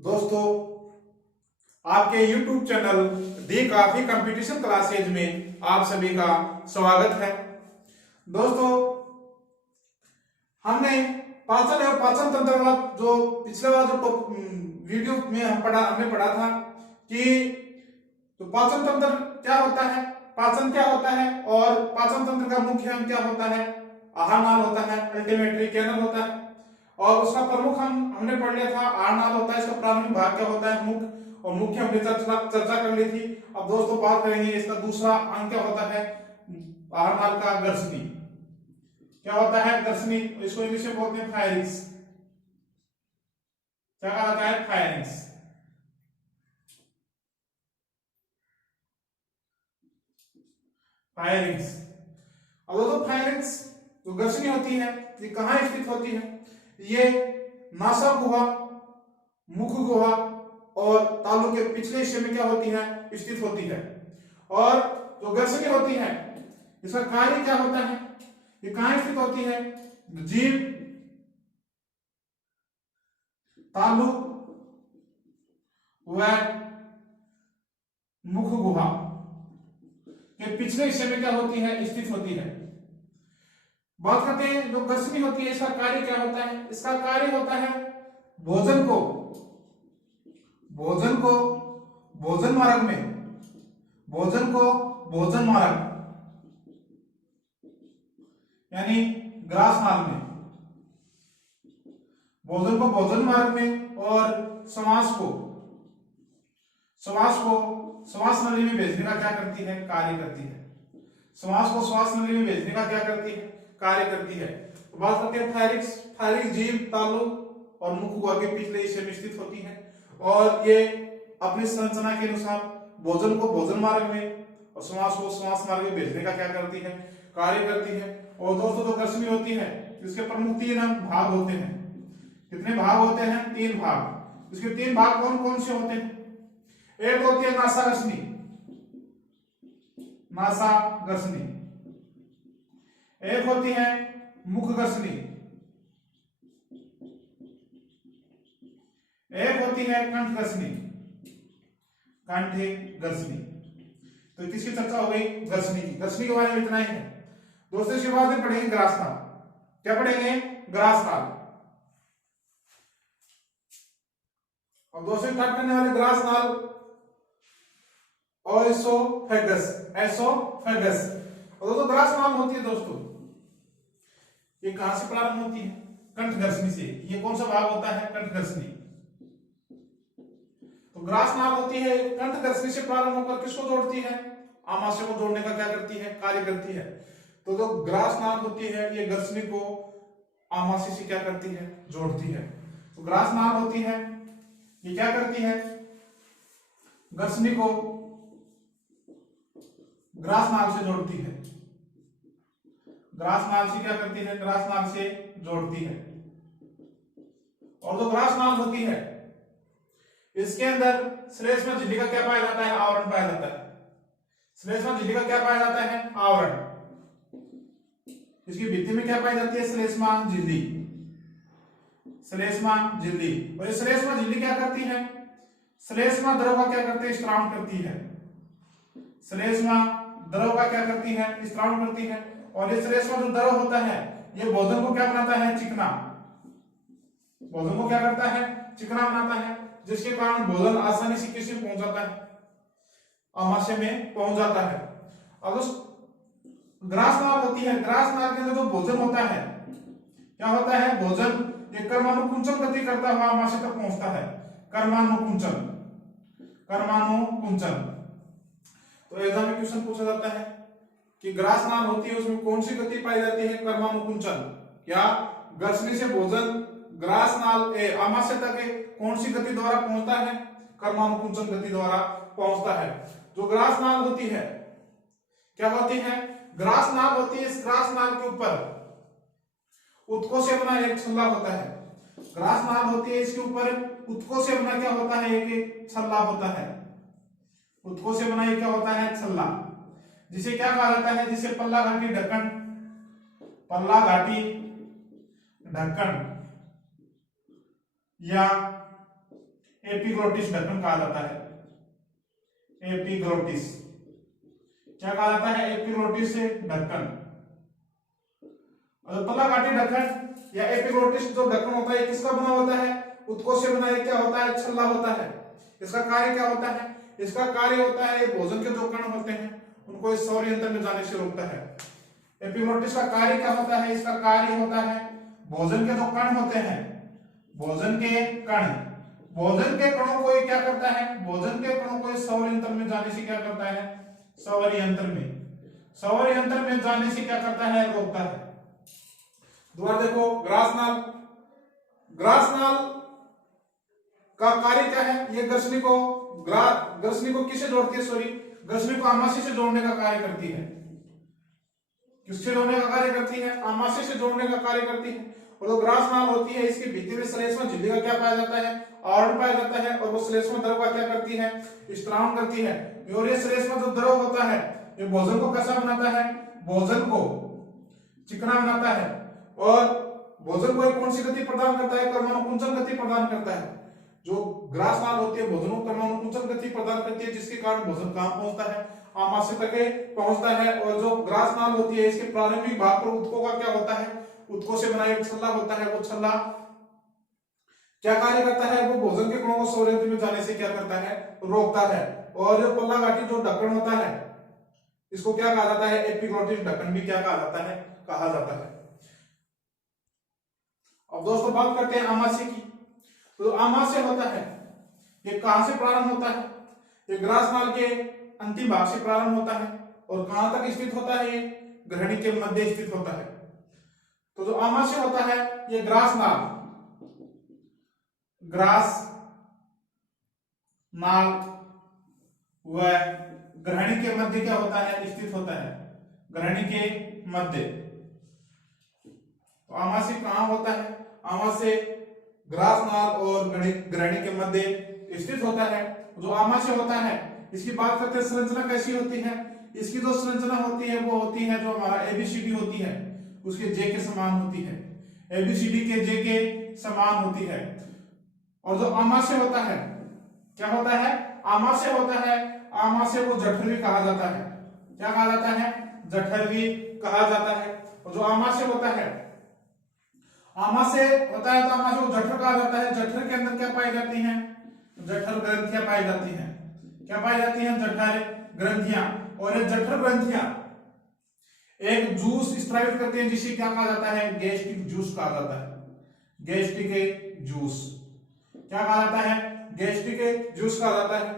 दोस्तों, आपके YouTube channel दी काफी कंपटीशन क्लासेज में आप सभी का स्वागत है। दोस्तों, हमने पाचन और पाचन तंत्र वाला जो पिछले वाला जो वीडियो में हमने पढ़ा था कि तो पाचन तंत्र क्या होता है, पाचन क्या होता है और पाचन तंत्र का मुख्य अंग क्या होता है। आहार नाल होता है, अल्टीमेटरी कैनल होता है और उसका प्रमुख हमने पढ़ लिया था आहार नाल होता है। इसका प्राथमिक भाग क्या होता है, मुख, और मुख्य हमने चर्चा कर ली थी। अब दोस्तों बात करेंगे इसका दूसरा अंग क्या होता है, आहार नाल का ग्रसनी। क्या होता है ग्रसनी, इसको इंग्लिश में बोलते हैं फायरिंग्स। क्या कहा जाता है, फायरिंग्स। फायरिंग्स। अब दोस्तों फायरिंग्स जो ग्रसनी होती है ये कहाँ स्थित होती है, ये नासा गुहा, मुख गुहा और तालु के पिछले हिस्से में क्या होती है, स्थित होती है। और जो ग्रसनी होती है इसका कार्य क्या होता है, ये कहाँ स्थित होती है, जीभ, तालु व मुख गुहा के पिछले हिस्से में क्या होती है, स्थित होती है। बात करते हैं जो ग्रसनी होती है इसका कार्य क्या होता है। इसका कार्य होता है भोजन को भोजन मार्ग में, भोजन को भोजन मार्ग यानी ग्रास नाल में, भोजन को भोजन मार्ग में और श्वास नली में भेजने का क्या करती है, कार्य करती है। श्वास को श्वास नली में भेजने का क्या करती है, कार्य करती है। तो बात करते हैं फायरिंग्स। फायरिंग्स जीभ, तालु और मुख गुहा के पिछले हिस्से में स्थित होती है और ये अपनी संरचना के अनुसार भोजन को भोजन मार्ग में और श्वास को श्वास मार्ग में भेजने का क्या करती है, कार्य करती है। और दोस्तों जो ग्रसनी होती है इसके प्रमुख तीन भाग होते हैं। कितने भाग होते हैं, तीन भाग। इसके तीन भाग कौन कौन से होते हैं। एक होती है नासा ग्रसनी, नासा ग्रसनी। एक होती है मुख ग्रसनी, एक होती है कंठ ग्रसनी, कंठ ग्रसनी। तो किसकी चर्चा हो गई, ग्रसनी की। ग्रसनी के बारे में इतना ही है दोस्तों। इसके बाद में पढ़ेंगे ग्रास नाल। क्या पढ़ेंगे, ग्रास नाल। अब दोस्तों स्टार्ट करने वाले ग्रास नाल और एसोफेगस। और दोस्तों ग्रास नाल होती है दोस्तों, ये कहां से प्रारंभ होती है, कंठ ग्रसनी से। ये कौन सा भाग होता है, कंठ ग्रसनी। तो ग्रास नाल होती है कंठ ग्रसनी से प्रारंभ होकर किसको जोड़ती है, आमाशय को जोड़ने का क्या करती है, कार्य करती है। तो जो ग्रास नाल होती है ये ग्रसनी को आमाशय से क्या करती है, जोड़ती है। तो ग्रास नाल होती है ये क्या करती है, ग्रसनी को ग्रास नाल से जोड़ती है। ग्रास नाल से क्या करती है, ग्रास नाल से जोड़ती है। और जो ग्रास नाल होती है इसके अंदर श्लेष्मा झिल्ली का क्या पाया जाता है, आवरण पाया जाता है। श्लेष्मा झिल्ली का क्या पाया जाता है, आवरण। इसकी भित्ति में क्या पाई जाती है, श्लेष्मा झिल्ली, श्लेष्मा झिल्ली। और ये श्लेष्मा झिल्ली क्या करती है, श्लेष्मा द्रव का क्या करती है, स्त्राव करती है। श्लेष्मा द्रव का क्या करती है, स्त्राव करती है। और ये श्लेष्मा जो द्रव होता है ये भोजन को क्या बनाता है, चिकना। भोजन को क्या करता है, चिकना बनाता है, जिसके कारण भोजन आसानी से किसी पहुंच जाता है, आमाशय में पहुंच जाता है। अब उस ग्रास नाल होती है, ग्रास नाल के अंदर जो भोजन होता है क्या होता है, भोजन ये कर्मानुकुंचन गति करता हुआ आमाशय तक पहुंचता है। कर्मानुकुंचन, कर्मानुकुंचन। तो एग्जाम में क्वेश्चन पूछा जाता है कि ग्रास नाल होती है उसमें कौन सी गति पाई जाती है, कर्मानुकुंचन। क्या ग्रसनी से भोजन ग्रास नाल आमाशय तक कौन सी गति द्वारा पहुंचता है, कर्मानुकुंचन गति द्वारा पहुंचता है। जो ग्रास नाल होती है क्या होती है, ग्रास नाल होती है। इस ग्रास नाल के ऊपर उत्कों से बना एक छल्ला होता है। ग्रास नाल होती है, इसके ऊपर उत्कों से बना क्या होता है, एक छल्ला होता है। उत्कों से बना क्या होता है, छल्ला, जिसे क्या कहा जाता है, जिसे पल्ला घाटी ढक्कन, पल्ला घाटी ढक्कन या एपिग्लोटिस ढक्कन कहा जाता है। एपिग्लोटिस क्या कहा जाता है? एपिग्लोटिस ढक्कन। और तलाकाटी ढक्कन या एपिग्लोटिस जो ढक्कन होता है किसका बना होता है? उत्कोच से बना है। क्या होता है? छल्ला होता है। इसका कार्य क्या होता है? इसका कार्य होता है भोजन के जो कण होते हैं उनको इस सौर यंत्र में जाने से रोकता है। एपिग्लोटिस का कार्य क्या होता है? इसका कार्य होता है भोजन के जो कण होते हैं, भोजन के कण, भोजन के कणों को ये क्या करता है? भोजन के कणों को इस सौर यंत्र में जाने से क्या करता है? सौर यंत्र में जाने से क्या करता है? रोकता है। दोबारा देखो, ग्रासनाल का कार्य क्या है? ये ग्रसनी को किससे जोड़ती है? सॉरी, ग्रसनी को आमाशय से जोड़ने का कार्य करती है। किससे जोड़ने का कार्य करती है? आमाशय से जोड़ने का कार्य करती है। और जो ग्रासनाल होती है इसके भीतर में श्लेष्मा झिल्ली का क्या पाया जाता है? आवरण पाया जाता है। और वो श्लेष्मा द्रव का क्या करती है? स्त्राव करती है। और ये श्लेष्मा जो द्रव होता है ये भोजन को कैसा बनाता है? भोजन को चिकना बनाता है। और भोजन को एक कौन सी गति प्रदान करता है? कर्मानुकुंचन गति प्रदान करता है। जो ग्रासनाल होती है भोजन को कर्मानुकुंचन गति प्रदान करती है, जिसके कारण भोजन कहां पहुंचता है? आमाशय तक पहुंचता है। और जो ग्रासनाल होती है इसके प्रारंभिक भाग पर उत्कों का क्या होता है? उत्कों से बना एक छल्ला होता है। वो छल्ला क्या कार्य करता है? वो भोजन के कणों को सौर यंत्र में जाने से क्या करता है? रोकता है। और जो पल्लाघाटी जो ढक्कन होता है इसको क्या कहा जाता है? एपिग्लोटिस ढक्कन भी क्या कहा जाता है? कहा जाता है। अब दोस्तों बात करते हैं आमाशय की। तो आमाशय होता है ये कहां से प्रारंभ होता है? ये ग्रासनाल के अंतिम भाग से प्रारंभ होता है। और कहां तक स्थित होता है? ये ग्रहणी के मध्य स्थित होता है। तो जो आमाशय होता है ये ग्रासनाल व ग्रहणी के मध्य क्या होता है? स्थित होता है। ग्रहणी के मध्य। तो आमाशय कहां होता है? आमाशय ग्रासनाल और ग्रहणी के मध्य स्थित होता है। जो आमाशय होता है इसकी बात करते हैं संरचना कैसी होती है? इसकी जो संरचना होती है वो होती है जो हमारा एबीसीडी होती है उसके जे के समान होती है। एबीसीडी के जे के समान होती है। और जो आमाशय होता है क्या होता है? आमाशय होता है, आमाशय को जठर भी कहा जाता है। क्या कहा जाता है? जठर भी कहा जाता है। और जो आमाशय होता है तो आमाशय को जठर कहा जाता है। जठर के अंदर क्या पाई जाती हैं? जठर ग्रंथियां पाई जाती हैं। क्या पाई जाती हैं? जठर ग्रंथियां। और ये जठर ग्रंथियां एक जूस स्त्रावित करते हैं जिसे क्या कहा जाता है? गैस्ट्रिक जूस कहा जाता है। गैस्ट्रिक जूस क्या कहा जाता है? गैस्ट्रिक जूस कहा जाता है।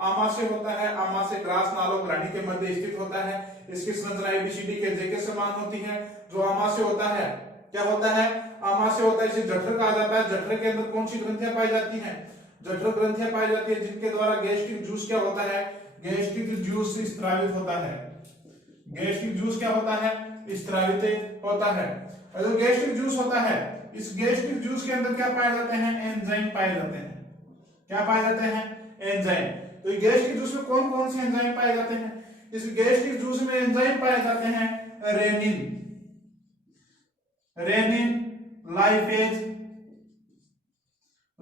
आमाशय होता है, आमाशय ग्रासनाल और ग्रहणी के मध्य स्थित होता है। इसकी संरचना एबीसीडी के जे के समान होती है। जो आमाशय होता है क्या होता है? आमाशय होता है इसे जठर कहा जाता है। जठर के अंदर कौन सी ग्रंथियां पाई जाती हैं? जठर ग्रंथियां पाई जाती है जिनके द्वारा गैस्ट्रिक जूस क्या होता है? गैस्ट्रिक जूस स्त्रावित होता है। गैस्ट्रिक जूस क्या होता है? स्त्रावित होता है। और जो गैस्ट्रिक जूस होता है इस गैस्ट्रिक जूस के अंदर क्या पाए जाते हैं? एंजाइम पाए जाते हैं। क्या पाए जाते हैं? एंजाइम। तो ये गैस्ट्रिक जूस में कौन कौन से एंजाइम पाए जाते हैं? इस गैस्ट्रिक जूस में एंजाइम पाए जाते हैं रेनिन,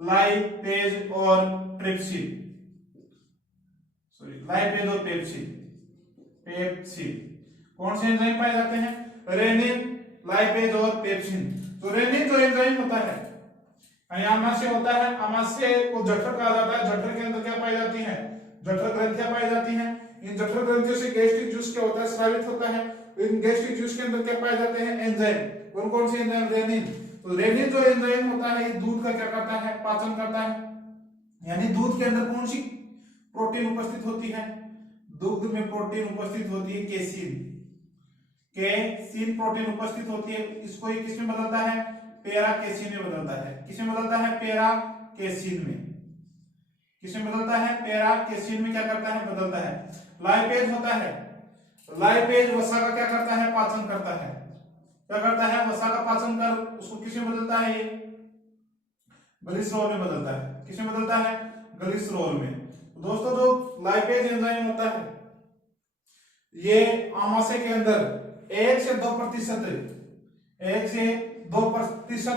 लाइपेज और ट्रिप्सिन। लाइपेज और पेप्सिन। कौन से एंजाइम पाए जाते हैं? रेनिन, लाइपेज और पेप्सिन। तो रेनिन जो एंजाइम होता है आमाशय होता है। आमाशय को जठर कहा जाता है। जठर के अंदर क्या पाई जाती है? जठर ग्रंथियां पाई जाती हैं। इन जठर ग्रंथियों से गैस्ट्रिक जूस क्या होता है? स्रावित होता है। इन गैस्ट्रिक जूस के अंदर क्या पाए जाते हैं? एंजाइम। कौन कौन से एंजाइम? रेनिन। तो रेनिन जो एंजाइम होता है ये दूध का क्या करता है? पाचन करता है। यानी दूध के अंदर कौन सी प्रोटीन उपस्थित होती है? दूध में प्रोटीन उपस्थित होती है केसीन प्रोटीन उपस्थित होती है। इसको ये किसमें बदलता है? पैरा केसीन में बदलता है। किसमें बदलता है? पैरा केसीन में। किसमें बदलता है? पैरा केसीन में क्या करता है? बदलता है। लाइपेज होता है। लाइपेज वसा का क्या करता है? पाचन करता है। क्या करता है? वसा का पाचन कर उसको किसमें बदलता है? ये ग्लिसरॉल में बदलता है। किसमें बदलता है? ग्लिसरॉल में। दोस्तों जो लाइपेज एंजाइम होता है ये आमाशय के अंदर 1 से 2%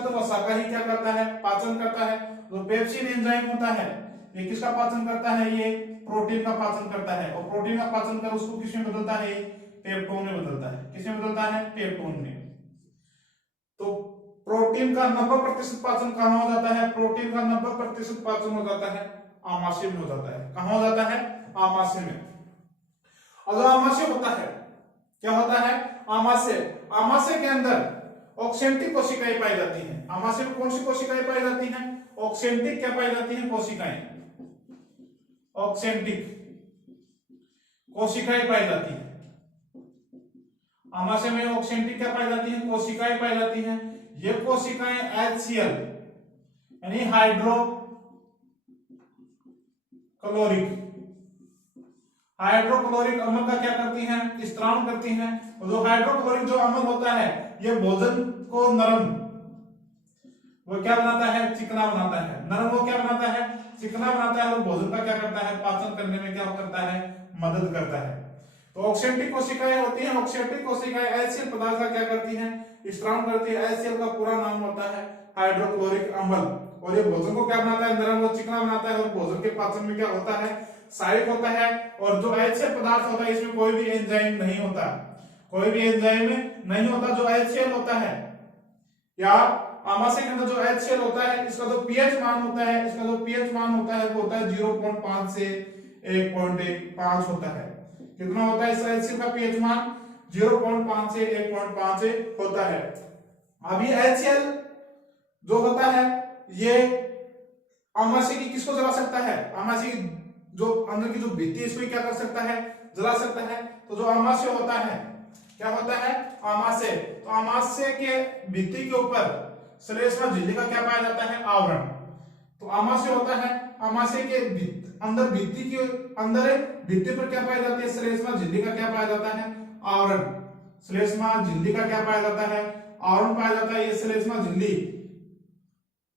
वसा का ही क्या करता है? पाचन करता है। जो पेप्सिन एंजाइम होता है ये किसका पाचन करता है? ये प्रोटीन का पाचन करता है, और प्रोटीन का पाचन कर उसको किसमें बदलता है? पेप्टोन में बदलता है। किसमें बदलता है? पेप्टोन में। तो प्रोटीन का 90% पाचन कहां हो जाता है? प्रोटीन का 90% पाचन हो जाता है आमाशय में हो जाता है। कहां हो जाता है? आमाशय में। और जो आमाशय होता है, क्या होता है? आमाशय के अंदर ऑक्सेंटिक कोशिकाएं पाई जाती हैं। आमाशय में कौन सी कोशिकाएं पाई जाती हैं? ऑक्सेंटिक क्या पाई जाती हैं? कोशिकाएं, ऑक्सेंटिक कोशिकाएं पाई जाती हैं। आमाशय में ऑक्सेंटिक क्या पाई जाती हैं? कोशिकाएं पाई जाती हैं। ये कोशिकाएं HCl यानी हाइड्रोक्लोरिक अम्ल का क्या करती हैं? स्त्राव करती हैं। और जो हाइड्रोक्लोरिक जो अम्ल होता है, ये भोजन को नरम, वो क्या बनाता है? चिकना बनाता है। नरम वो क्या बनाता है? चिकना बनाता है, और भोजन का क्या करता है? पाचन करने में क्या करता है? मदद करता है। तो ऑक्सेंटिक कोशिकाएं होती हैं। ऑक्सेंटिक कोशिकाएं HCl पदार्थ का क्या करती हैं? स्त्राव करती है। HCl का पूरा नाम होता है हाइड्रोक्लोरिक अम्ल। और ये भोजन को क्या बनाता है? नरम और चिकना बनाता है, और भोजन के पाचन में क्या होता है? सहायक होता है। और जो HCl पदार्थ होता है, इसमें कोई भी एंजाइम नहीं होता, कोई भी एंजाइम नहीं होता। जो HCl होता है, या आमाशय के अंदर जो HCl होता है, इसका जो pH मान होता है, इसका जो pH मान होता है वो होता है 0.5 से 1.5 होता है। कितना होता है? इस HCl का pH मान 0.5 से 1.5 होता है। अभी HCl जो होता है, ये आमाशय की किसको जला सकता है? आमाशय की जो अंदर की जो भित्ति, इसको क्या कर सकता है? जला सकता है। तो जो आमाशय होता है, क्या होता है? आमाशय। तो आमाशय के भित्ति के ऊपर श्लेष्मा झिल्ली का क्या पाया जाता है? आवरण। तो आमाशय होता है, आमाशय के अंदर भित्ति के अंदर भित्ति पर क्या पाया जाता है? श्लेष्मा झिल्ली का क्या पाया जाता है? आवरण। श्लेष्मा झिल्ली का क्या पाया जाता है? आवरण पाया जाता है। ये श्लेष्मा झिल्ली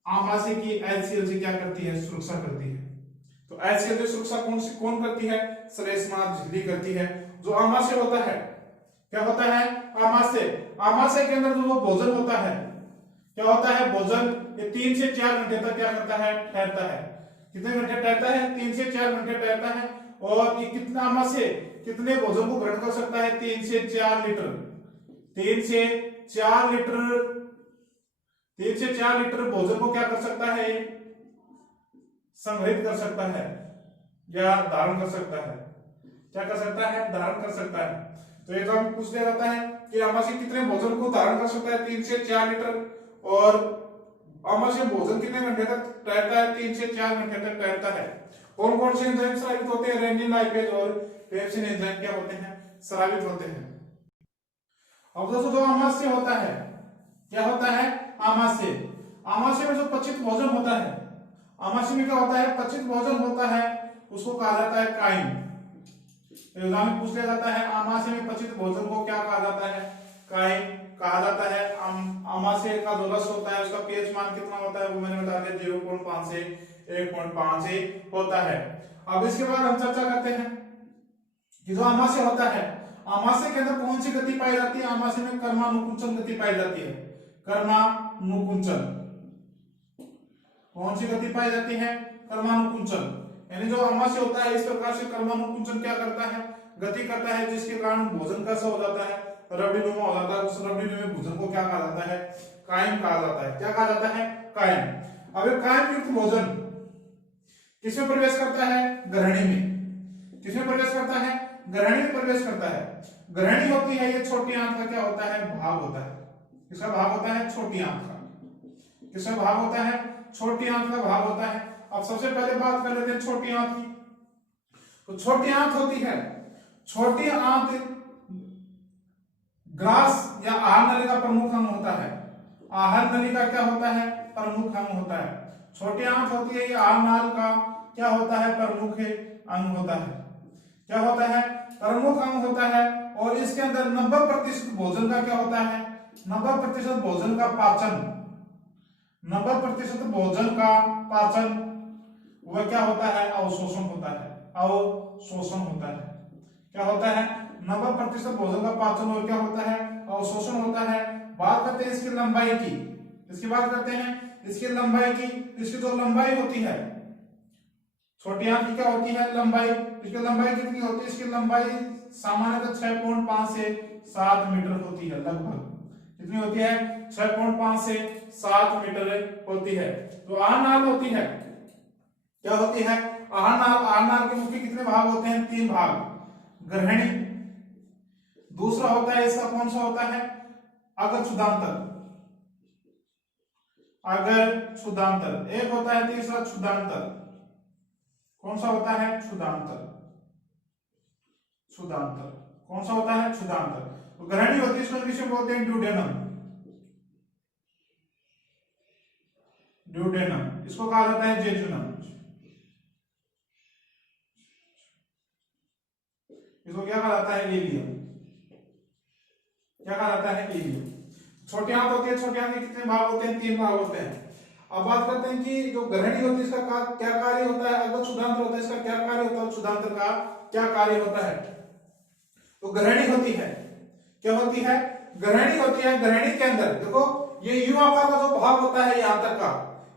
आमाशय की HCl से क्या करती है? सुरक्षा करती है। तो HCl की सुरक्षा कौन करती है? श्लेष्मा झिल्ली करती है। जो आमाशय होता है, क्या होता है? आमाशय के अंदर जो वो भोजन होता है, क्या होता है? भोजन ये 3 से 4 घंटे तक क्या करता है? ठहरता है। कितने घंटे ठहरता है? 3 से 4 घंटे ठहरता है। और ये कितना आमाशय कितने भोजन को ग्रहण कर सकता है? 3 से 4 लीटर। 3 से 4 लीटर 3 से 4 लीटर भोजन को क्या कर सकता है? संग्रहित कर सकता है, या धारण कर सकता है। क्या कर सकता है? धारण कर सकता है। तो ये तो हम पूछ लिया जाता है कि आमाशय कितने भोजन को धारण कर सकता है? 3 से 4 लीटर। और आमाशय भोजन कितने घंटे तक ठहरता है? 3 से 4 घंटे तक ठहरता है। कौन कौन से एंजाइम स्रावित होते हैं? रेनिन, लाइपेज और पेप्सिन एंजाइम क्या होते हैं? स्रावित होते हैं। अब दोस्तों, जो आमाशय होता है, क्या होता है? आमाशय में जो पचित भोजन होता है, आमाशय में क्या होता है? पचित भोजन होता है, उसको कहा जाता है काइम। एग्जाम में पूछ लिया जाता है, आमाशय में पचित भोजन को क्या कहा जाता है? काइम कहा जाता है। आमाशय का जो रस होता है, उसका pH मान कितना होता है? वो मैंने बता दिया, 0.5 से 1.5 होता है। अब इसके बाद हम चर्चा करते हैं कि जो आमाशय होता है, आमाशय के अंदर कौन सी गति पाई जाती है? आमाशय में कर्मानुकुंचन गति पाई जाती है। कर्मानुकुंचन, कौन सी गति पाई जाती है? कर्मानुकुंचन। यानी जो आमाशय होता है, इस प्रकार से कर्मानुकुंचन क्या करता है? गति करता है, जिसके कारण भोजन कैसा हो जाता है? रबड़ीनुमा हो जाता है। उस रबड़ीनुमा भोजन को क्या कहा जाता है? कायम कहा जाता है। क्या कहा जाता है? कायम। अब कायम युक्त भोजन किसमें प्रवेश करता है? ग्रहणी में। किसमें प्रवेश करता है? ग्रहणी में प्रवेश करता है। ग्रहणी होती है, ये छोटी आंत का क्या होता है? भाग होता है। किसका भाग होता है? छोटी आंत का। किसका भाग होता है? छोटी आंत का भाग होता है। अब सबसे पहले बात कर लेते हैं छोटी आंत की। तो छोटी आंत होती है, छोटी आंत ग्रास या आहार नली का प्रमुख अंग होता है। आहार नली का क्या होता है? प्रमुख अंग होता है। छोटी आंत होती है, ये आहार नाल का क्या होता है? प्रमुख अंग होता है। क्या होता है? प्रमुख अंग होता है। और इसके अंदर 90% भोजन का क्या होता है? 90% भोजन का पाचन, 90% भोजन का पाचन वह क्या होता है? अवशोषण होता है। अवशोषण होता है। क्या होता है? 90% भोजन का पाचन और क्या होता है? अवशोषण होता है। बात करते हैं इसकी लंबाई की। इसकी बात करते हैं इसकी लंबाई की। इसकी जो लंबाई होती है, छोटी आंत की क्या होती है लंबाई, इसकी लंबाई कितनी होती है, इसकी लंबाई सामान्यतः 6.5 से 7 मीटर होती है, लगभग कितनी होती है 6.5 से 7 मीटर होती है। तो आहरनाल होती है, क्या होती है आहरनाल। आहरनाल के मुख्य कितने भाग होते हैं, 3 भाग, ग्रहणी, दूसरा होता है इसका कौन सा होता है अगर क्षुदांतर, अगर क्षुदांतर, एक होता है तीसरा क्षुदांतर, कौन सा होता है क्षुदांतर, क्षुदांतर कौन सा होता है क्षुदांतर। तो ग्रहणी होती है इसको इंग्लिश में बोलते हैं ड्यूडेनम, ड्यूडेनम, इसको कहा जाता है जेजुनम, इसको क्या कहा जाता है इलियम, क्या कहा जाता है इलियम। छोटी आंत होती है, छोटी आंत के कितने भाग होते हैं, 3 भाग होते हैं। अब बात करते हैं कि जो ग्रहणी होती है इसका क्या कार्य होता है, अगर क्षुदांतर होता है इसका क्या कार्य होता है, क्षुदांतर का क्या कार्य होता है। तो ग्रहणी होती है, क्या होती है ग्रहणी होती है। ग्रहणी के अंदर देखो ये यू आकार का जो भाग होता है यहां तक का,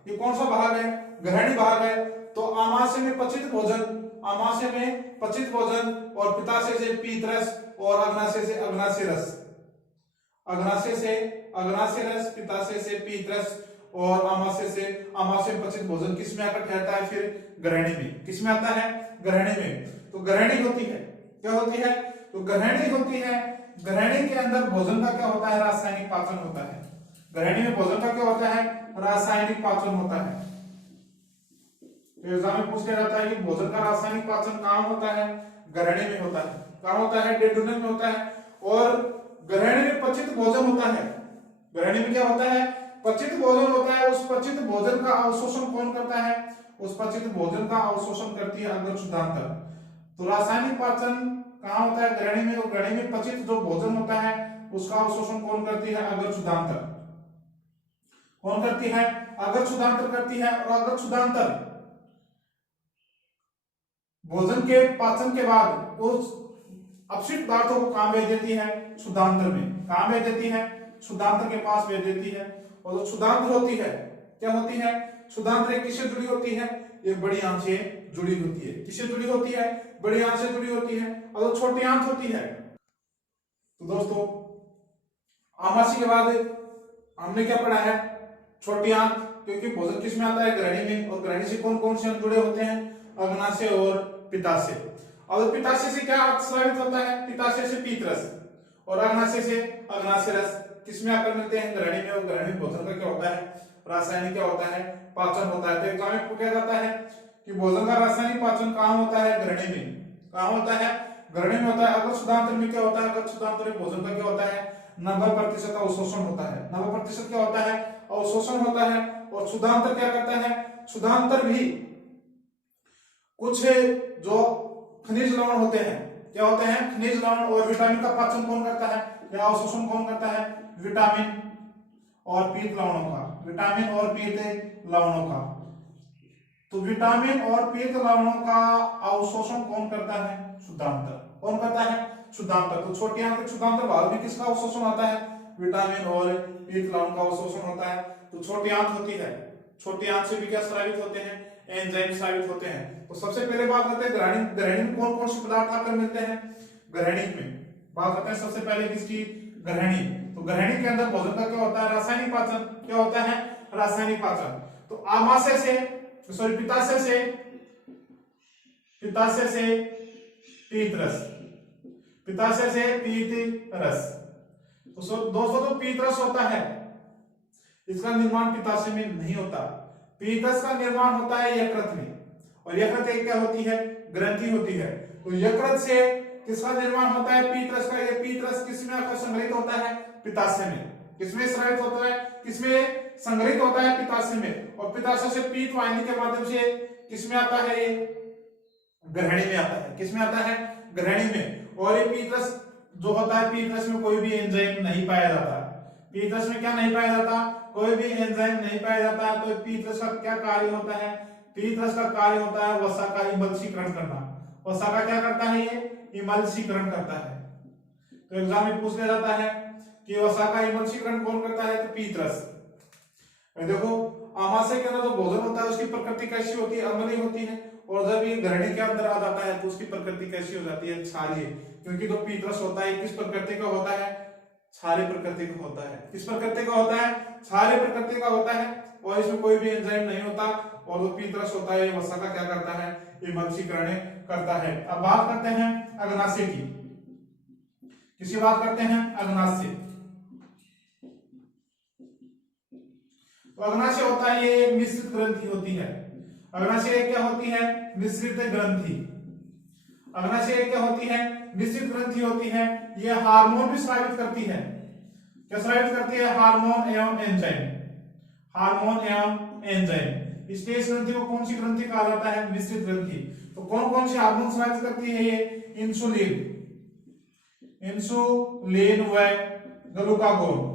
ये कौन सा भाग है, ग्रहणी भाग है। तो आमाशय में पचित भोजन, आमाशय में पचित भोजन और पिताशय से पीत रस और अग्नाशय से अग्नाशय रस, अग्नाशय से अग्नाशय रस, पिताशय से पीत रस और आमाशय से आमाशय पचित भोजन किस में आकर ठहरता है, फिर ग्रहणी में, किस में आता है ग्रहणी में। तो ग्रहणी होती है, क्या होती है, तो ग्रहणी होती है। ग्रहणी के अंदर भोजन का क्या होता है, रासायनिक पाचन होता है। ग्रहणी में भोजन का क्या होता है, रासायनिक पाचन होता है। तो एग्जाम में पूछ लिया जाता है कि भोजन का रासायनिक पाचन कहां होता है, ग्रहणी में होता है। कहां होता है, डेडुनम में होता है। और ग्रहणी में पचित भोजन होता है, ग्रहणी में क्या होता है, पचित भोजन होता है। उस पचित भोजन का अवशोषण कौन करता है, उस पचित भोजन का अवशोषण करती है अग्र क्षुदांतर। तो रासायनिक पाचन कहां होता है, ग्रहणी में। और ग्रहणी में पचित जो भोजन होता है उसका अवशोषण कौन करती है, अग्र क्षुदांतर, कौन करती है, अग्र क्षुदांतर करती है। और अग्र क्षुदांतर भोजन के पाचन के बाद उस अपशिष्ट पदार्थों को कहां भेज देती है, क्षुदांतर में। कहां भेज देती है, क्षुदांतर के पास भेज देती है। और जो क्षुदांतर होती है, क्या होती है, क्षुदांतर किससे जुड़ी होती है, एक बड़ी आंत से जुड़ी होती है। किससे जुड़ी होती है, बड़ी आंत से जुड़ी होती है। और जो छोटी आंत होती है, तो दोस्तों आमाशय के बाद हमने क्या पढ़ा है, छोटी आंत, क्योंकि भोजन किस में आता है, ग्रहणी में। और ग्रहणी से कौन कौन से अंग जुड़े होते हैं, अग्नाशय और पित्ताशय। और पित्ताशय से क्या स्रावित होता है, पित्ताशय से पीत रस और अग्नाशय से अग्नाशय रस किसमें आकर मिलते हैं, ग्रहणी में। और ग्रहणी भोजन का क्या होता है, रासायनिक क्या होता है, पाचन होता है। तो एग्जाम में पूछा जाता है कि भोजन का रासायनिक पाचन कहां होता है, ग्रहणी में। कहां होता है, ग्रहणी में होता है। अगर क्षुदांतर में क्या होता है, अगर क्षुदांतर में भोजन का क्या होता है, 90% अवशोषण होता है। 90% क्या होता है, अवशोषण होता है। और क्षुदांतर क्या करता है, क्षुदांतर भी कुछ जो खनिज लवण होते हैं, क्या होते हैं, खनिज लवण और विटामिन का पाचन कौन करता है, या अवशोषण कौन करता है, विटामिन और पीत लवणों का, विटामिन और पीत लवणों का। तो विटामिन और पीत लवणों का अवशोषण कौन करता है, क्षुदांतर, कौन करता है, क्षुदांतर। तो छोटी आंत के क्षुदांतर भाग में किसका अवशोषण होता है, विटामिन और पीत लवण का अवशोषण होता है। तो छोटी आंत होती है, छोटी आंत से भी क्या स्रावित होते हैं, एंजाइम स्रावित होते हैं। तो सबसे पहले बात करते हैं ग्रहणी, ग्रहणी में कौन कौन से पदार्थ आकर मिलते हैं, ग्रहणी में बात करते हैं सबसे पहले किसकी, ग्रहणी। तो ग्रहणी के अंदर भोजन का क्या होता है, रासायनिक पाचन, क्या होता है, रासायनिक पाचन। तो आमाशय से, सॉरी पित्ताशय से, पित्ताशय से पीत रस, पित्ताशय से पीत रस। तो दोस्तों जो पीत रस होता है इसका निर्माण पित्ताशय में नहीं होता, पीत रस का निर्माण होता है यकृत में। और यकृत एक क्या होती है, ग्रंथि होती है। तो यकृत से किसका निर्माण होता है, पीत रस का। ये पीत रस किसमें आकर संग्रहित होता है, पित्ताशय में। किसमें स्रावित होता है, किसमें संग्रहित होता है, पित्ताशय में। और पित्ताशय से पीत वाहिनी के माध्यम से किसमें आता है, ये ग्रहणी में आता है। किसमें आता है, ग्रहणी में। और ये पीत रस जो होता है, पीत रस में कोई भी एंजाइम नहीं पाया जाता। पीत रस में क्या नहीं पाया जाता, कोई भी एंजाइम नहीं पाया जाता। तो पीत रस का क्या कार्य होता है, पीत रस का कार्य होता है वसा का इमल्सीकरण करना। वसा का क्या करता है, ये इमल्सीकरण करता है। तो एग्जाम में पूछ लिया जाता है कि वसा का इमल्सीकरण कौन करता है, तो पीत रस। देखो आमाशय के अंदर जो भोजन होता है उसकी प्रकृति कैसी होती है, अम्लीय होती है, और जब ये ग्रहणी के अंदर आ जाता है तो उसकी प्रकृति कैसी हो जाती है, क्षारीय। क्योंकि जो पीतरस होता है किस प्रकृति का होता है, क्षारीय प्रकृति का होता है। किस प्रकृति का होता है, क्षारीय प्रकृति का होता है, और इसमें कोई भी एंजाइम नहीं होता। और जो पीतरस होता है ये वसा का क्या करता है, इमल्सीकरण करता है। अब बात करते हैं अग्नाशय की। किसकी बात करते हैं, अग्नाशय। तो अग्नाशय होता है ये एक मिश्रित ग्रंथि होती है। अग्नाशय क्या होती है, मिश्रित ग्रंथि। अग्नाशय क्या होती है, मिश्रित ग्रंथि होती है। ये हार्मोन भी स्रावित करती है। क्या स्रावित करती है, हार्मोन एवं एंजाइम। हार्मोन एवं एंजाइम। स्टेज ग्रंथि को कौन सी ग्रंथि कहा जाता है, मिश्रित ग्रंथि। तो कौन कौन सी हार्मोन स्रावित करती है ये, इंसुलिन, इंसुलिन व ग्लूकागोन।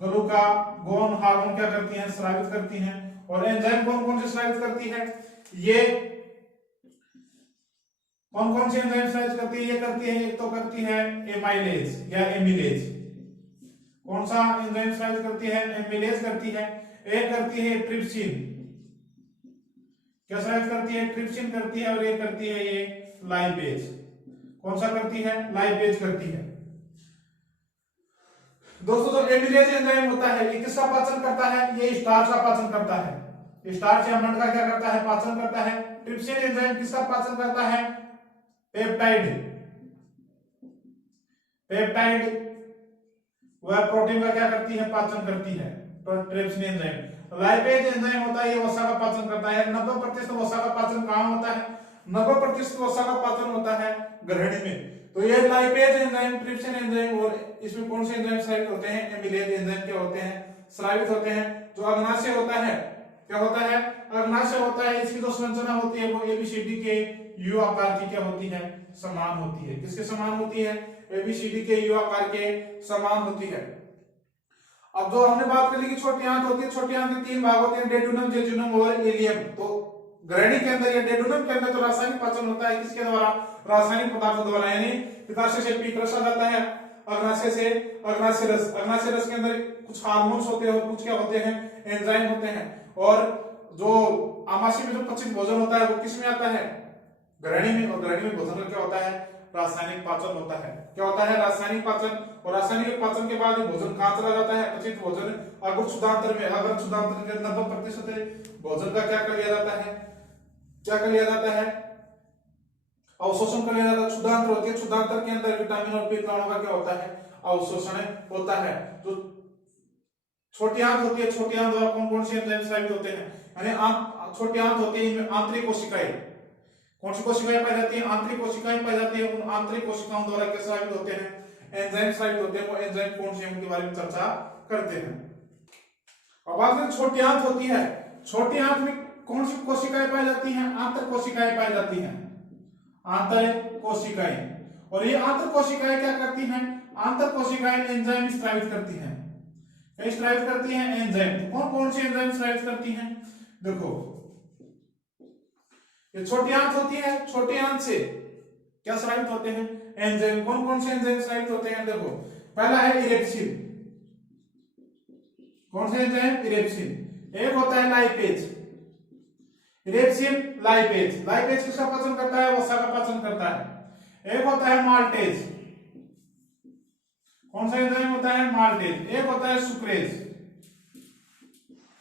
ग्लूकागोन हार्मोन क्या करती हैं, स्रावित करती हैं। और एंजाइम कौन कौन से स्रावित करती है, ये कौन कौन सी एंजाइम स्रावित करती है, ये करती है, एक तो करती है एमाइलेज या एमिलेज। कौन सा एंजाइम स्रावित करती है, एमिलेज करती है। एक करती है ट्रिप्सिन। क्या स्रावित करती है, ट्रिप्सिन करती है। और एक करती है ये लाइपेज। कौन सा करती है, लाइपेज करती है। दोस्तों जो एमिलेज एंजाइम होता है ये किसका पाचन करता है, ये स्टार्च का पाचन करता है। स्टार्च या मंड का क्या करता है, पाचन करता है। ट्रिप्सिन एंजाइम किसका पाचन करता है, पेप्टाइड। पेप्टाइड वह प्रोटीन का क्या करती है, पाचन करती है, ट्रिप्सिन एंजाइम। लाइपेज एंजाइम होता है ये वसा का पाचन करता है। 90% वसा का पाचन कहां होता है, 90% वसा का पाचन होता है ग्रहणी में। तो ये लाइपेज एंजाइम, ट्रिप्सिन एंजाइम, और इसमें कौन से एंजाइम स्रावित होते हैं, एमिलेज एंजाइम क्या होते हैं, स्रावित होते हैं। जो अग्नाशय होता है क्या होता है, अग्नाशय होता है, इसकी जो संरचना होती है वो एबीसीडी के यू आकार की क्या होती है, समान होती है। किसके समान होती है, एबीसीडी के यू आकार के समान होती है। अब जो हमने बात करी कि छोटी आंत होती है, छोटी आंत के 3 भाग होते हैं, डेड्यूनम, जेजुनम और इलियम। तो ग्रहणी के अंदर या डेड्यूनम के अंदर तो रासायनिक पाचन होता है, किसके द्वारा, रासायनिक पदार्थों द्वारा, यानी पित्ताशय से पीतरस आ जाता है, अग्नाशय से अग्नाशय रस। अग्नाशय रस के अंदर कुछ हार्मोन्स होते हैं और कुछ क्या होते हैं, एंजाइम होते हैं। और जो आमाशय में जो पचित भोजन होता है वो किस में आता है, ग्रहणी में। और ग्रहणी में भोजन का क्या होता है, रासायनिक पाचन होता है। क्या होता है, रासायनिक पाचन। और रासायनिक पाचन के बाद भोजन कहां चला जाता है, पचित भोजन अगर क्षुधांतर में। अगर क्षुधांतर के 90% भोजन का क्या कर लिया जाता है, क्या कर लिया जाता है, अवशोषण कर लिया जाता है। क्षुधांतर होती है, क्षुधांतर के अंदर विटामिन और पीतलाणु का क्या होता है, अवशोषण होता है। तो छोटी आंत होती है, छोटी आंत द्वारा कौन कौन से एंजाइम स्रावित होते हैं, यानी छोटी आंत होती है, इनमें आंतरिक कोशिकाएं, कौन सी कोशिकाएं पाई जाती है, आंतरिक कोशिकाएं पाई जाती है। उन आंतरिक कोशिकाओं द्वारा क्या स्रावित होते हैं, एंजाइम स्रावित होते हैं। वो एंजाइम कौन से हैं उनके बारे में चर्चा करते हैं। अब बात करें छोटी आंत होती है, छोटी आंत में कौन सी कोशिकाएं पाई जाती हैं, आंतर कोशिकाएं पाई जाती हैं, आंतर कोशिकाएं। और ये आंतर कोशिकाएं क्या करती हैं, आंतर कोशिकाएं एंजाइम स्रावित करती हैं। क्या स्रावित करती हैं, एंजाइम। तो कौन कौन सी एंजाइम स्रावित करती हैं, देखो ये छोटी आंत होती है, छोटी आंत से क्या स्रावित होते हैं, एंजाइम। कौन कौन से एंजाइम स्रावित होते हैं, देखो पहला है इरेप्सिन। कौन सा एंजाइम, इरेप्सिन। एक होता है लाइपेज, इरेप्सिन, लाइपेज। लाइपेज किसका पाचन करता है, वसा का पाचन करता है। एक होता है माल्टेज। कौन सा एंजाइम होता है, माल्टेज। एक होता है सुक्रेज।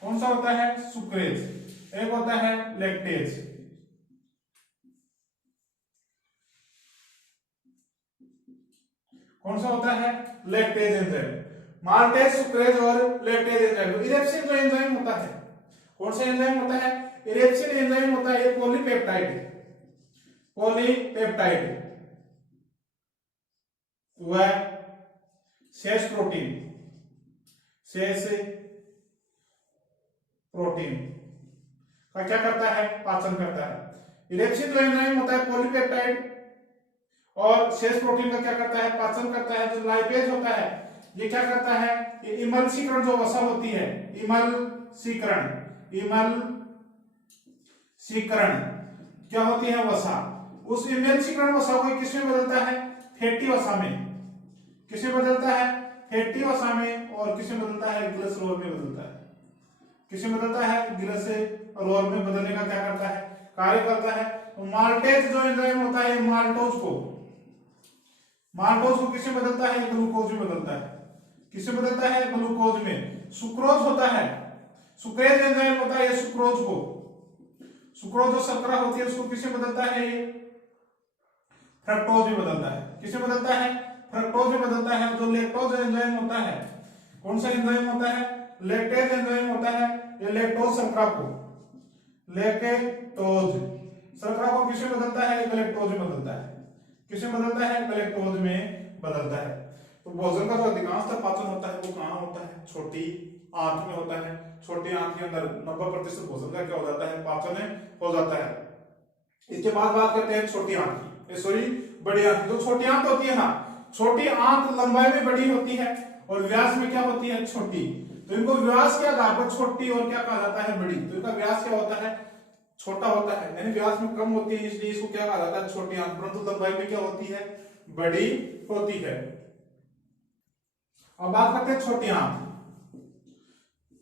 कौन सा होता है, सुक्रेज। एक होता है लैक्टेज। कौन सा होता है, लैक्टेज एंजाइम। माल्टेज, सुक्रेज और लैक्टेज एंजाइम। इरेप्सिन जो एंजाइम होता है, कौन सा एंजाइम होता है, इरेप्सिन एंजाइम होता है एक पॉलीपेप्टाइड। पॉलीपेप्टाइड वह शेष प्रोटीन, शेष प्रोटीन का क्या करता है, पाचन करता है। इरेप्सिन जो एंजाइम होता है पॉलीपेप्टाइड और शेष प्रोटीन का क्या करता है, पाचन करता है। जो लाइपेज होता है ये क्या करता है, ये इमल्सीकरण जो वसा होती है, इमल्सीकरण, इमल्सीकरण क्या होती है, वसा। उस इमल्सीकरण वसा को किसमें बदलता है, फैटी वसा में। किसमें बदलता है, फैटी वसा में। और किसमें बदलता है, ग्लिसरॉल में बदलता है। किसे बदलता है, गिलस से रोल में बदलने का क्या करता है, कार्य करता है। तो माल्टेज जो एंजाइम होता है माल्टोज को किसे बदलता है, ग्लूकोज में बदलता है। किसे बदलता है, ग्लूकोज में। सुक्रोज होता है, सुक्रेज एंजाइम होता है सुक्रोज को। सुक्रोज जो शर्करा होती है उसको किसे बदलता है, ये फ्रक्टोज में बदलता है। किसे बदलता है, फ्रक्टोज में बदलता है। जो लैक्टोज एंजाइम होता है, कौन सा एंजाइम होता है, लैक्टेज एंजाइम होता है। ये लैक्टोज शर्करा को, लैक्टोज शर्करा को किसे बदलता है, गलैक्टोज में बदलता है। किसे बदलता है, गलैक्टोज में बदलता है। तो भोजन का जो अधिकांश पाचन होता है वो कहाँ होता है, छोटी आंत में होता है। छोटी आंत के अंदर 90% भोजन का क्या हो जाता है, पाचन हो जाता है। इसके बाद बात करते हैं छोटी आंत की, सॉरी बड़ी आंत की। जो छोटी आंत होती है ना, छोटी आंत लंबाई में बड़ी होती है और व्यास में क्या होती है, छोटी। तो इनको व्यास के आधार पर छोटी और क्या कहा जाता है, बड़ी। तो इनका व्यास क्या होता है, छोटा होता है, यानी व्यास में कम होती है, इसलिए इसको क्या कहा जाता है, छोटी आंत। परंतु लंबाई में क्या होती है, बड़ी होती है। अब बात करते हैं छोटी आंत।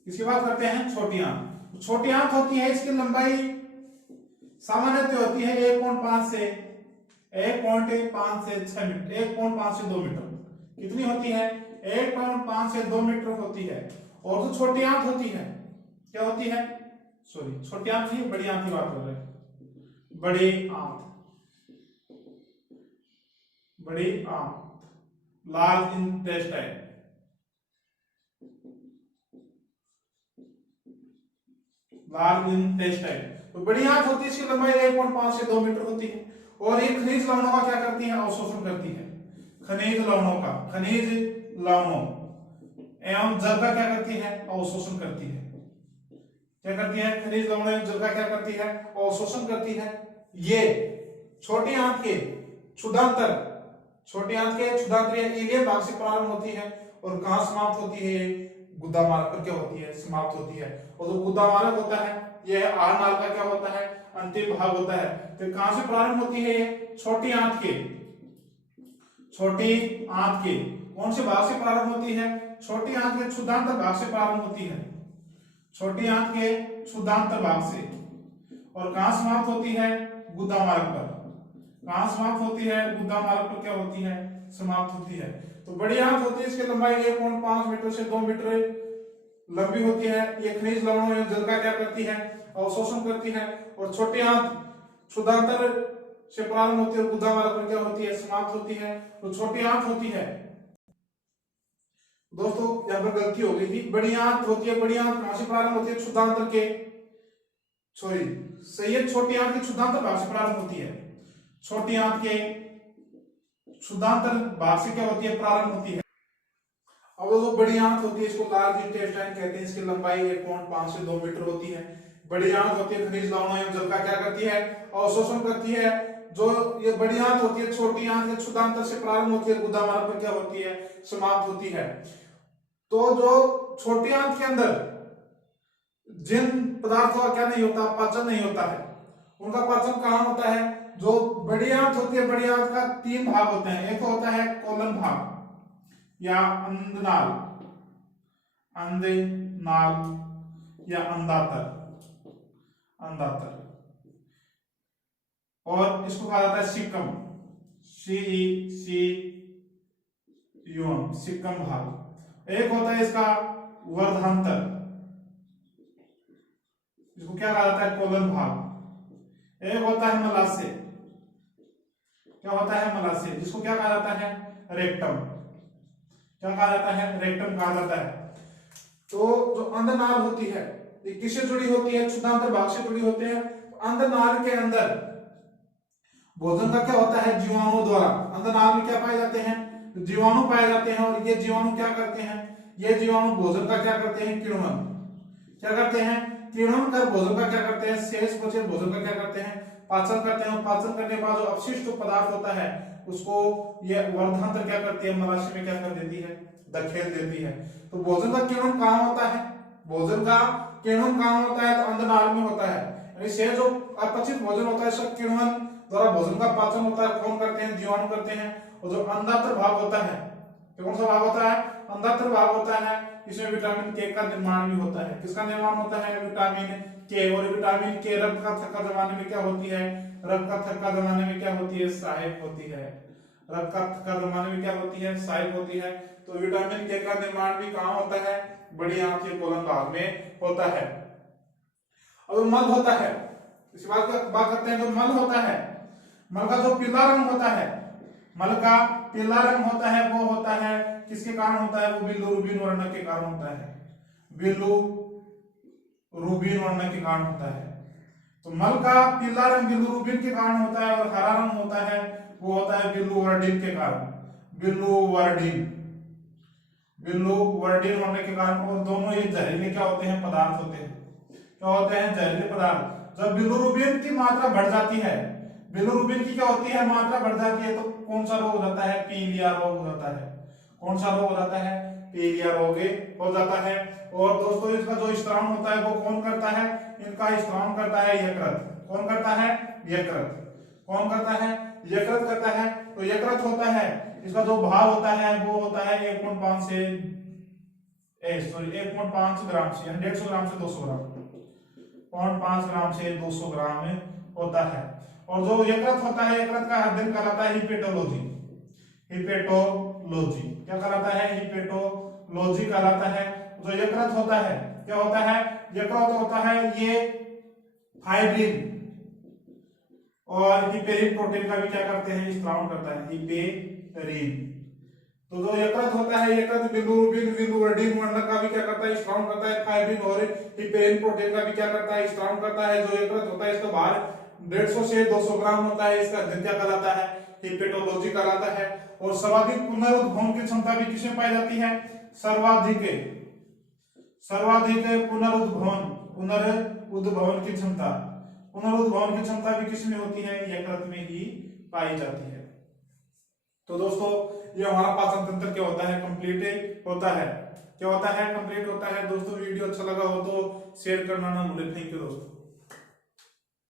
इसकी बात करते हैं छोटी आंत। छोटी आंत होती है, इसकी लंबाई सामान्यतः होती है 1.5 से 6 मीटर, 1.5 से 2 मीटर। कितनी होती है, 1.5 से 2 मीटर होती है। और जो छोटी आंत होती है क्या होती है, सॉरी छोटी आंत नहीं, बड़ी आंत की बात कर रहे हैं। बड़ी आंत लार्ज इंटेस्टाइन। लार्ज इंटेस्टाइन तो बड़ी आंत होती है, इसकी लंबाई 1.5 से 2 मीटर होती है। और ये खनिज लवणों का क्या करती है, अवशोषण करती है। खनिज लवणों एवं जल का क्या करती है, अवशोषण करती है। क्या करती है, खनिज लवण एवं जल का क्या करती है, अवशोषण करती है। ये छोटी आंत के क्षुधांतर, इलियम भाग से प्रारंभ होती है और कहां समाप्त होती है, गुदा मार्ग पर क्या होती है, समाप्त होती है। और जो गुदा मार्ग होता है यह आहार नाल का क्या होता है, अंतिम भाग होता है। तो कहां से प्रारंभ होती है, ये छोटी आंत के कौन से भाग से प्रारंभ होती है, छोटी आंत के क्षुधांतर भाग से प्रारंभ होती है, छोटी आंत के क्षुधांतर भाग से। और कहां समाप्त होती है, गुदा मार्ग पर। कहां समाप्त होती है, गुदा मार्ग पर क्या होती है, समाप्त होती है। तो बड़ी आंत होती है, इसकी लंबाई 1.5 मीटर से 2 मीटर लंबी होती है। ये खनिज लवणों एवं जल का क्या करती है, अवशोषण करती है। और छोटी आंत क्षुधांतर से प्रारंभ होती है और गुदा मार्ग पर क्या होती है, समाप्त होती है। तो छोटी आंत होती है, दोस्तों यहाँ पर गलती हो गई थी, बड़ी आंत होती है। बड़ी आंत कहां से प्रारंभ होती है, क्षुधांतर के, सॉरी सही है, छोटी आंत के क्षुधांतर भाग से प्रारंभ होती है। छोटी आंत के क्षुधांतर भाग से क्या होती है, प्रारंभ होती है। अब वो जो बड़ी आंत होती है इसको लार्ज इंटेस्टाइन कहते हैं। इसकी लंबाई 1.5 से 2 मीटर होती है। बड़ी आंत होती है, खनिज लवणों एवं जल का क्या करती है, अवशोषण करती है। जो ये बड़ी आंत होती है, छोटी आंत के क्षुधांतर से प्रारंभ होती है, गुदा मार्ग पर क्या होती है, समाप्त होती है। तो जो छोटी आंत के अंदर जिन पदार्थों का क्या नहीं होता, पाचन नहीं होता है, उनका पाचन कहां होता है। जो बड़ी आंत होती है, बड़ी आंत का 3 भाग होते हैं। एक होता है कोलन भाग या अंधनाल या अंधातर, और इसको कहा जाता है सिक्कम, सिक्कम भाग। एक होता है इसका वर्धांतर, इसको क्या कहा जाता है, कोलन भाग। एक होता है मलाशय, क्या होता है, मलाशय, जिसको क्या कहा जाता है, रेक्टम। क्या कहा जाता है, रेक्टम कहा जाता है। तो जो अंधनाल होती है ये किससे जुड़ी होती है, क्षुधांतर भाग से जुड़ी होते हैं। अंधनाल के अंदर भोजन का क्या होता है, जीवाणु द्वारा। अंधनाल में क्या पाए जाते हैं, जीवाणु पाए जाते हैं। और ये जीवाणु क्या करते हैं, ये जीवाणु भोजन का क्या करते हैं, किण्वन। क्या करते हैं, किण्वन कर भोजन का क्या करते हैं, शेष बचे भोजन का क्या करते हैं, पाचन करते हैं। पाचन करने के बाद जो अपशिष्ट पदार्थ होता है उसको ये वर्धांतर क्या करती है, मलाशय में क्या कर देती है, धकेल देती है। तो भोजन का किण्वन कहां होता है, भोजन का किण्वन कहां होता है, तो अंधनाल में होता है। यानी शेष जो अपचित भोजन होता है सब किण्वन द्वारा भोजन का पाचन होता है, कौन करते हैं, जीवाणु करते हैं। और जो अंधातर भाग होता है, तो कौन सा भाग होता है, अंधातर भाग होता है, इसमें विटामिन के का निर्माण भी होता है। किसका निर्माण होता है? विटामिन के। और विटामिन के रक्त का थक्का दबाने में क्या होती है? रक्त का थक्का दबाने में क्या होती है? सहायक होती है। रक्त का थक्का दबाने में क्या होती है? सहायक होती है। तो विटामिन के का निर्माण भी कहाँ होता है? बड़ी आंत के कोलन भाग में होता है। अब मल होता है, इस बात करते हैं। जो मल होता है, मल का जो पीला रंग होता है, मल का पीला रंग होता है, वो होता है किसके कारण होता है? वो बिलिरुबिन वर्ण के कारण होता है। बिलिरुबिन वर्ण के कारण होता है। तो मल का पीला रंग बिलिरुबिन के कारण होता है और हरा रंग होता है वो होता है बिलिवर्डिन के कारण। बिलिवर्डिन होने के कारण। और दोनों ये जहरीले क्या होते हैं? पदार्थ होते हैं। क्या होते हैं? जहरीले पदार्थ। जब बिलिरुबिन की मात्रा बढ़ जाती है, बिलिरुबिन की क्या होती है? मात्रा बढ़ जाती है, तो कौन सा रोग हो जाता है? पीलिया रोग हो जाता है। कौन सा रोग हो जाता है? पीलिया रोग हो जाता है। और दोस्तों इसका जो स्त्राव होता है वो कौन करता है? इनका स्त्राव करता है यकृत। कौन करता है? यकृत। कौन करता है? यकृत करता है। तो यकृत होता है, इसका जो भार होता है वो होता है 1.5 से 1.5 ग्राम से 150 ग्राम से 200 ग्राम, 0.5 ग्राम से 200 ग्राम में होता है। और जो यकृत होता है, यकृत का अध्ययन कहलाता है हिपेटोलॉजी। हिपेटोलॉजी क्या कहलाता है? हिपेटोलॉजी कहलाता है। जो यकृत होता है क्या होता है? यकृत होता है ये फाइब्रिन और हिपेरिन प्रोटीन का भी क्या करते हैं? स्त्राव करता है। हिपेरिन। तो जो यकृत होता है, यकृत बिलिरुबिन वर्ण का भी क्या करता है? स्त्राव करता है। फाइब्रिन और हिपेरिन प्रोटीन का भी क्या करता है? स्त्राव करता है। जो यकृत होता है इसका भार 150 से 200 ग्राम होता है। इसका अध्ययन क्या कहलाता है? हिपेटोलॉजी कहलाता है। और सर्वाधिक पुनरुद्भवन की क्षमता भी किसमें पाई जाती है? सर्वाधिक पुनरुद्भवन की क्षमता भी किसमें होती है? यकृत में ही पाई जाती है। तो दोस्तों ये हमारा पाचन तंत्र क्या होता है? कंप्लीट होता है। क्या होता है? कंप्लीट होता है। दोस्तों वीडियो अच्छा लगा हो तो शेयर करना ना भूलें। थैंक यू दोस्तों।